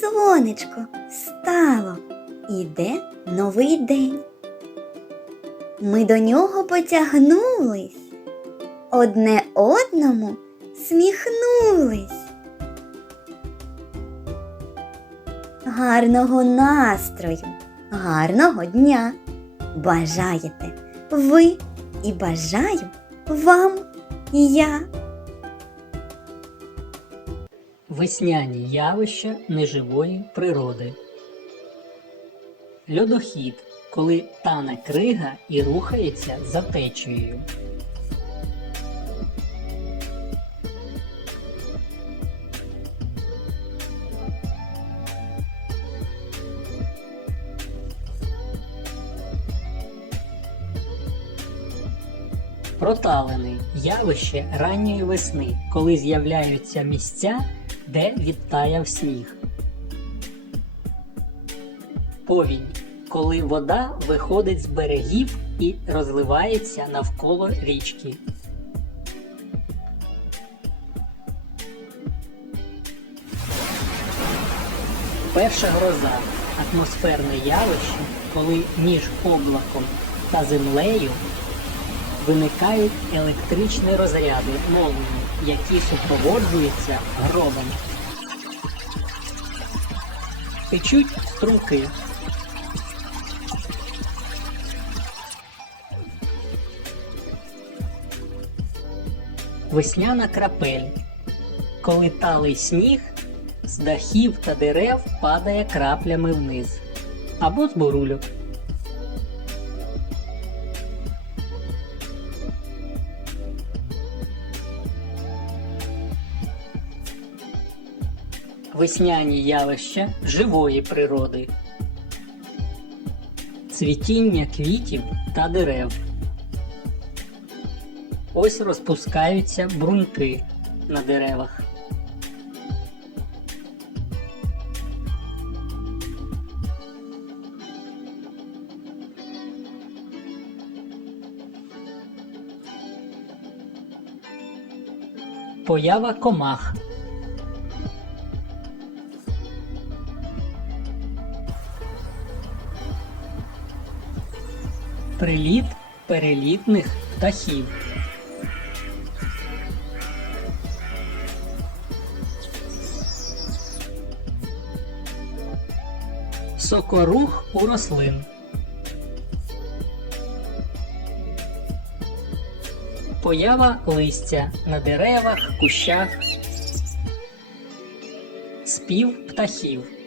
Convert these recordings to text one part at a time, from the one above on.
сонечко встало, іде новий день. Ми до нього потягнулись, одне одному сміхнулись. Гарного настрою, гарного дня! Бажаєте ви і бажаю вам я. Весняні явища неживої природи. Льодохід, коли тане крига і рухається за течією. Проталини явище ранньої весни, коли з'являються місця, де відтаяв сніг. Повінь, коли вода виходить з берегів і розливається навколо річки. Перша гроза атмосферне явище, коли між облаком та землею виникають електричні розряди молнії, які супроводжуються гробом. Течуть струмки. Весняна крапель. Коли талий сніг з дахів та дерев падає краплями вниз або з бурульок. Весняні явища живої природи. Цвітіння квітів та дерев. Ось розпускаються бруньки на деревах. Поява комах. Приліт перелітних птахів. Сокорух у рослин. Поява листя на деревах, кущах. Спів птахів.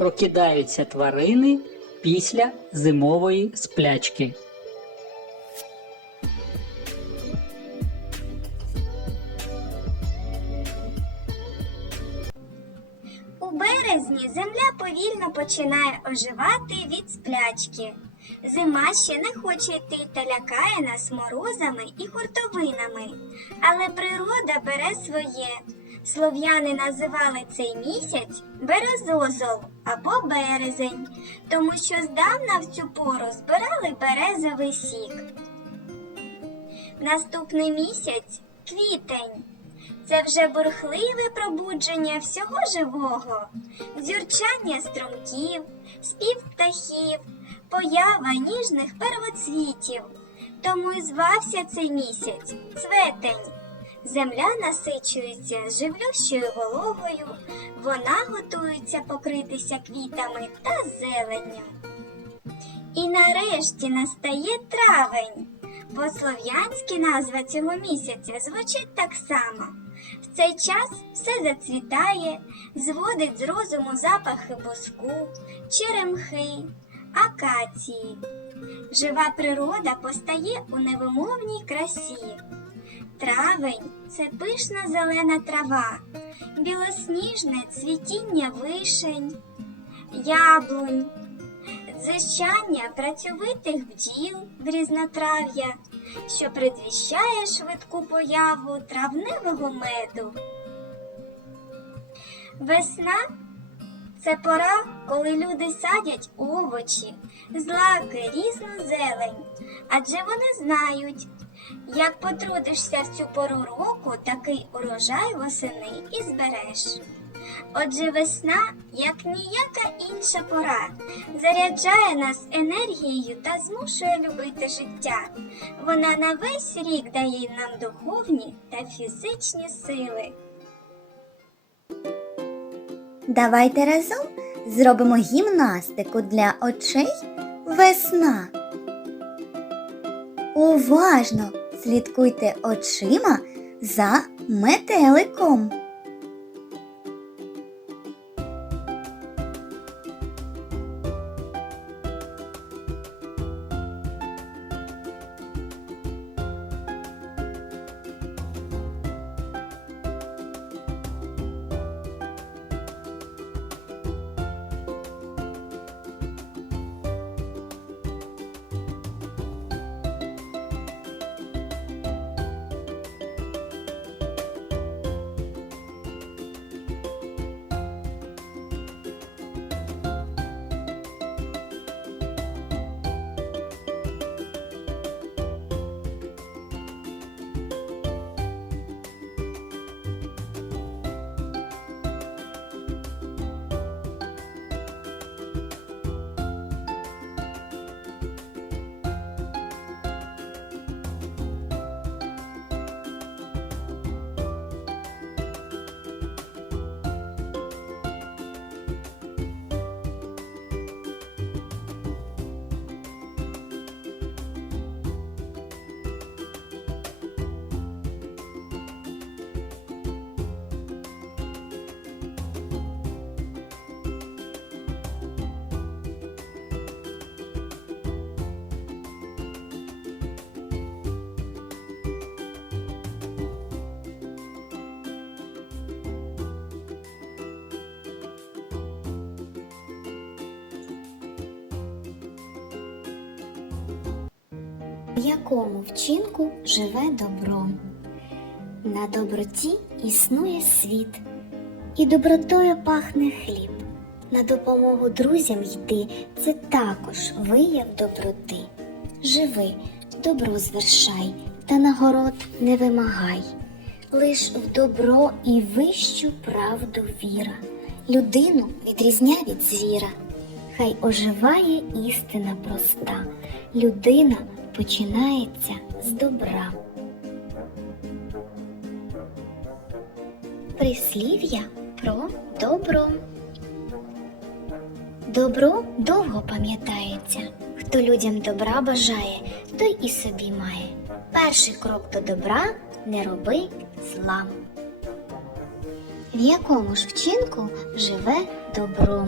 Прокидаються тварини після зимової сплячки. У березні земля повільно починає оживати від сплячки. Зима ще не хоче йти та лякає нас морозами і хуртовинами. Але природа бере своє. Слов'яни називали цей місяць березозол або березень, тому що здавна в цю пору збирали березовий сік. Наступний місяць квітень. Це вже бурхливе пробудження всього живого, дзюрчання струмків, спів птахів, поява ніжних первоцвітів. Тому і звався цей місяць цветень. Земля насичується живлющою вологою, вона готується покритися квітами та зеленню. І нарешті настає травень. По-слов'янськи назва цього місяця звучить так само. В цей час все зацвітає, зводить з розуму запахи буску, черемхи, акації. Жива природа постає у невимовній красі. Травень це пишна зелена трава, білосніжне цвітіння вишень, яблунь, дзищання працьовитих бджіл в різнотрав'я, що предвіщає швидку появу травневого меду. Весна Це пора, коли люди садять овочі, злаки, різну зелень, адже вони знають, як потрудишся в цю пору року, такий урожай восени і збереш. Отже, весна, як ніяка інша пора, заряджає нас енергією та змушує любити життя. Вона на весь рік дає нам духовні та фізичні сили. Давайте разом зробимо гімнастику для очей весна. Уважно слідкуйте очима за метеликом. Якому вчинку живе добро. На доброті існує світ, і добротою пахне хліб. На допомогу друзям йти це також вияв доброти. Живи, добро звершай, та нагород не вимагай. Лиш в добро і вищу правду віра, людину відрізня від звіра. Хай оживає істина проста, людина починається з добра. Прислів'я про добро. Добро довго пам'ятається. Хто людям добра бажає, той і собі має. Перший крок до добра не роби зла. В якому ж вчинку живе добро?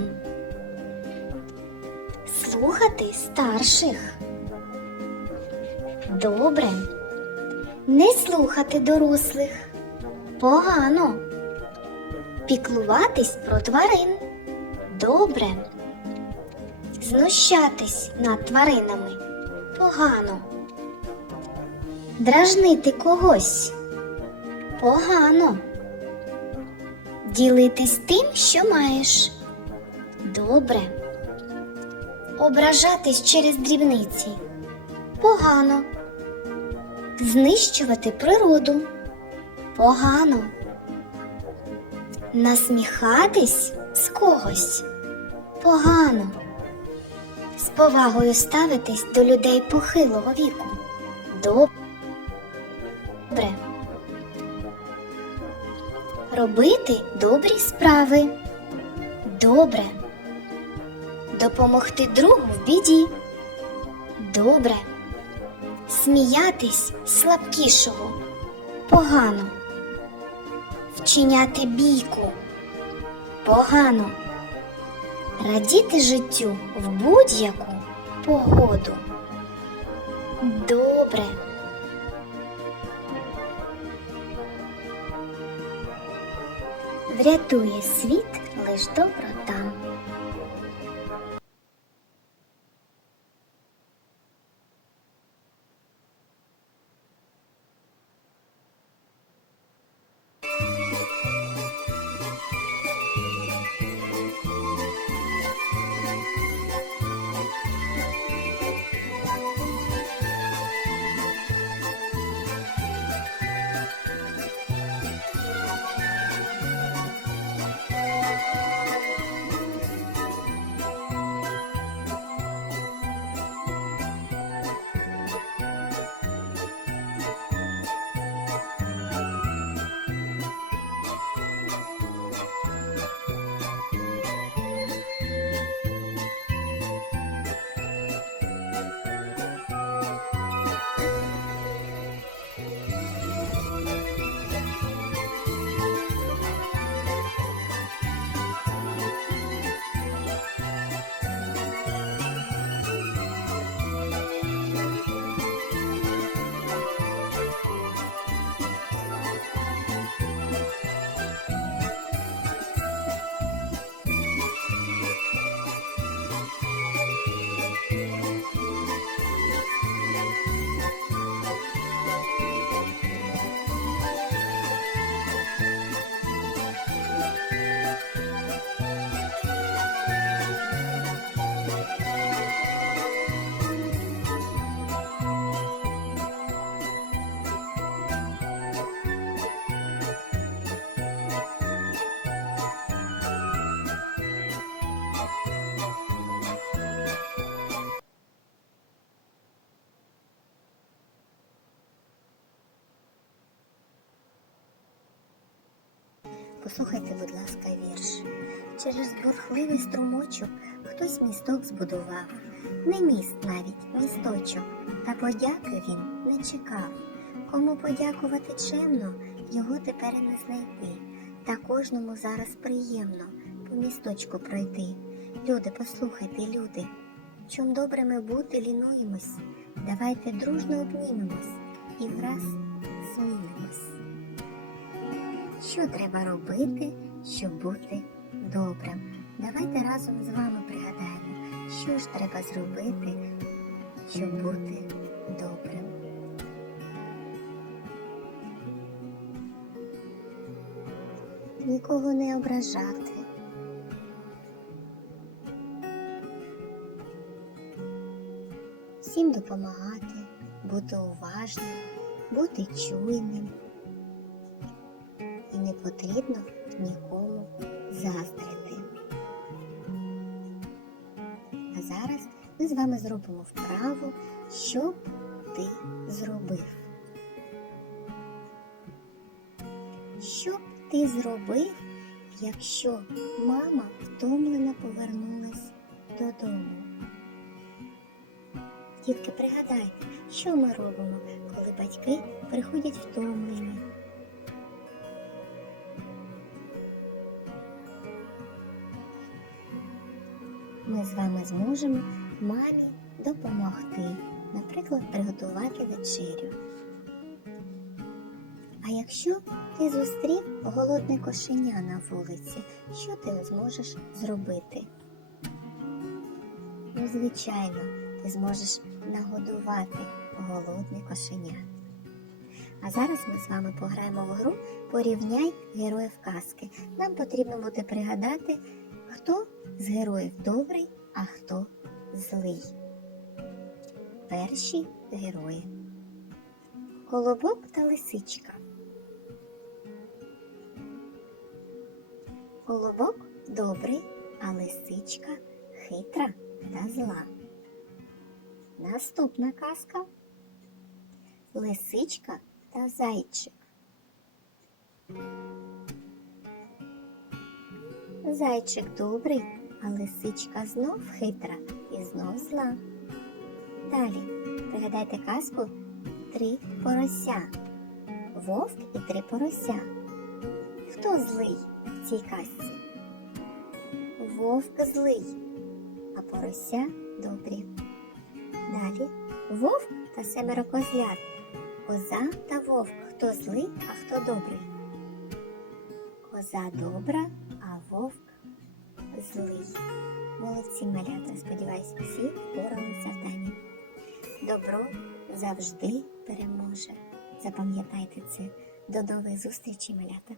Слухати старших. Добре. Не слухати дорослих. Погано. Піклуватись про тварин. Добре. Знущатись над тваринами. Погано. Дражнити когось. Погано. Ділитись тим, що маєш. Добре. Ображатись через дрібниці. Погано. Знищувати природу. Погано. Насміхатись з когось. Погано. З повагою ставитись до людей похилого віку. Добре. Робити добрі справи. Добре. Допомогти другу в біді. Добре. Сміятись слабкішого. Погано. Вчиняти бійку. Погано. Радіти життю в будь-яку погоду. Добре. Врятує світ лиш доброта. Послухайте, будь ласка, вірш. Через бурхливий струмочок хтось місток збудував. Не міст навіть, місточок, та подяки він не чекав. Кому подякувати чемно, його тепер не знайти. Та кожному зараз приємно по місточку пройти. Люди, послухайте, люди, чом добрими бути лінуємось. Давайте дружно обнімемось і враз змінимось. Що треба робити, щоб бути добрим? Давайте разом з вами пригадаємо, що ж треба зробити, щоб бути добрим. Нікого не ображати. Всім допомагати, бути уважним, бути чуйним. Потрібно нікому заздрити. А зараз ми з вами зробимо вправу, що ти зробив. Що б ти зробив, якщо мама втомлено повернулась додому? Дітки, пригадайте, що ми робимо, коли батьки приходять втомлені. З вами зможемо мамі допомогти, наприклад, приготувати вечерю. А якщо ти зустрів голодне кошеня на вулиці, що ти зможеш зробити? Ну, звичайно, ти зможеш нагодувати голодне кошеня. А зараз ми з вами пограємо в гру Порівняй героїв казки. Нам потрібно буде пригадати, хто з героїв добрий, а хто злий. Перші герої. Колобок та лисичка. Колобок добрий, а лисичка хитра та зла. Наступна казка Лисичка та зайчик. Зайчик добрий, а лисичка знов хитра і знов зла. Далі пригадайте казку Три порося. Вовк і три порося. Хто злий в цій казці? Вовк злий, а порося добрі. Далі вовк та семеро козлят. Коза та вовк. Хто злий, а хто добрий? Коза добра, вовк злий. Молодці малята, сподіваюсь, всі впорали завдання. Добро завжди переможе. Запам'ятайте це. До нових зустрічей, малята!